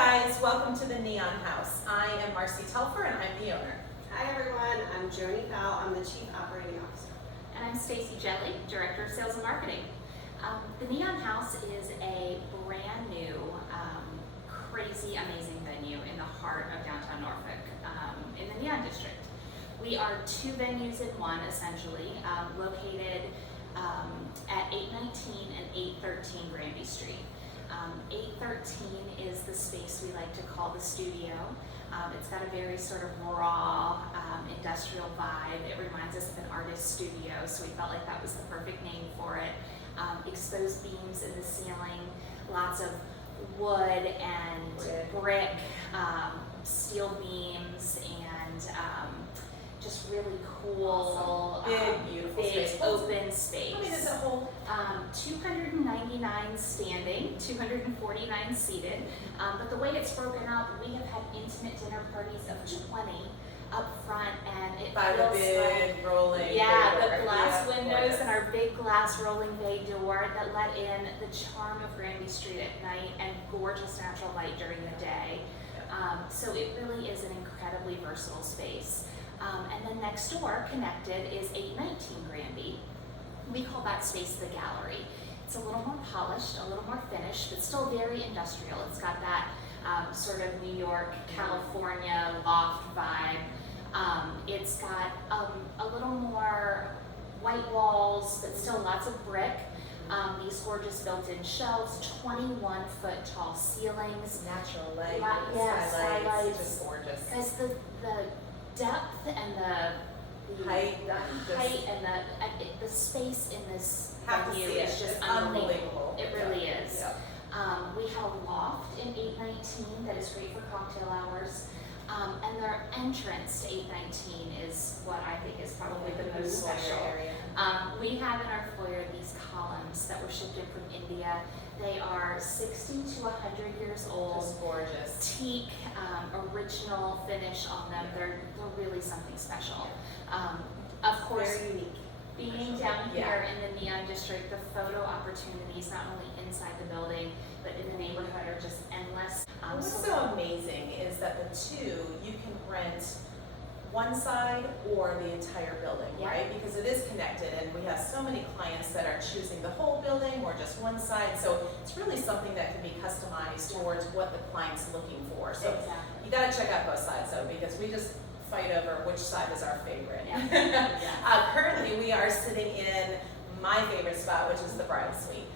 guys, welcome to the Neon House. I am Marcy Telfer and I'm the owner. Hi everyone, I'm Joni Powell, I'm the Chief Operating Officer. And I'm Stacy Jelly, Director of Sales and Marketing. The Neon House is a brand new, crazy, amazing venue in the heart of downtown Norfolk, in the Neon District. We are two venues in one, essentially, located at 819 and 813 Granby Street. 813 is the space we like to call the studio. It's got a very sort of raw, industrial vibe. It reminds us of an artist's studio, so we felt like that was the perfect name for it. Exposed beams in the ceiling, lots of wood and brick, steel beams, and just really cool, big, beautiful big space. open space. How many does it hold? 299 standing, 249 seated. But the way it's broken up, we have had intimate dinner parties of 20 up front, and it By feels the big like, rolling yeah, bay door. the glass Yeah, windows gorgeous. and our big glass rolling bay door that let in the charm of Granby Street at night and gorgeous natural light during the day. So it really is an incredibly versatile space. And then next door, connected, is 819 Granby. We call that space the gallery. It's a little more polished, a little more finished, but still very industrial. It's got that sort of New York, California loft vibe. It's got a little more white walls, but still lots of brick. These gorgeous built-in shelves, 21-foot tall ceilings. Natural light, Yes, skylights. just gorgeous. Because the depth and the Height, height and the space in this Have to venue see it. is just It's unbelievable. unbelievable. It really is. Yeah. We have a loft in 819 that is great for cocktail hours. And their entrance to 819 is what I think is probably the most special. Area. We have in our foyer these columns that were shipped in from India. They are 60 to 100 years old. Just gorgeous. Teak, original finish on them. They're really something special. Of course, Very unique. being down here in the Neon District, the photo opportunities, not only inside the building, but in the neighborhood, are just endless. What's so amazing is that the two, you can rent one side or the entire building, Yeah. right? Because it is connected, and we have so many clients that are choosing the whole building or just one side. So it's really something that can be customized towards what the client's looking for. So Exactly. you got to check out both sides though, because we just fight over which side is our favorite. Yeah. Currently, we are sitting in my favorite spot, which is the bridal suite.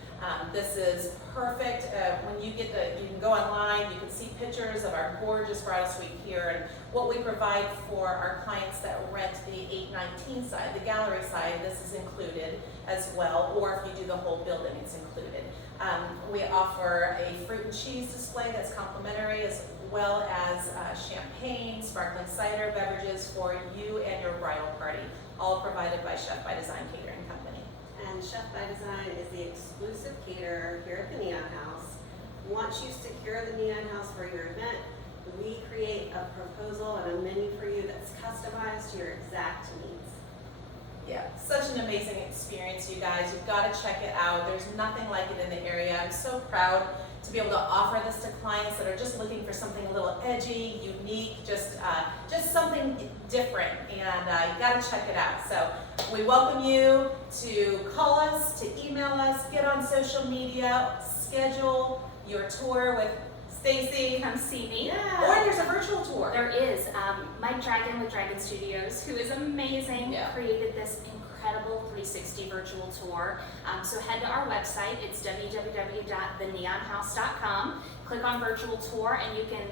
This is perfect. When you get you can go online, you can see pictures of our gorgeous bridal suite here and what we provide for our clients that rent the 819 side, the gallery side. This is included as well, or if you do the whole building, it's included. We offer a fruit and cheese display that's complimentary, as well as champagne, sparkling cider beverages for you and your bridal party, all provided by Chef by Design Catering Company. And Chef by Design is the exclusive caterer here at the Neon House. Once you secure the Neon House for your event, we create a proposal and a menu for you that's customized to your exact needs. Yeah, such an amazing experience, you guys. You've got to check it out. There's nothing like it in the area. I'm so proud to be able to offer this to clients that are just looking for something a little edgy, unique, just something different, and you got to check it out. So we welcome you to call us, to email us, get on social media, schedule your tour with Stacy. Come see me. Or there's a virtual tour. There is. Mike Dragon with Dragon Studios, who is amazing, Yeah. created this incredible 360 virtual tour. So head to our website. It's www.theneonhouse.com. Click on virtual tour, and you can,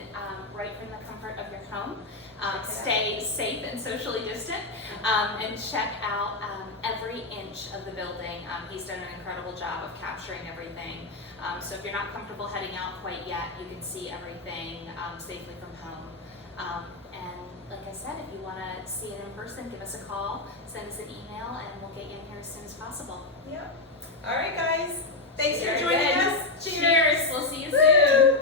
right from the comfort of your home, stay safe and socially distant, and check out every inch of the building. He's done an incredible job of capturing everything. So if you're not comfortable heading out quite yet, you can see everything safely from home. And like I said, if you want to see it in person, give us a call, send us an email, and we'll get you in here as soon as possible. Yep. All right, guys. Thanks for Very joining good. us. Cheers. We'll see you soon.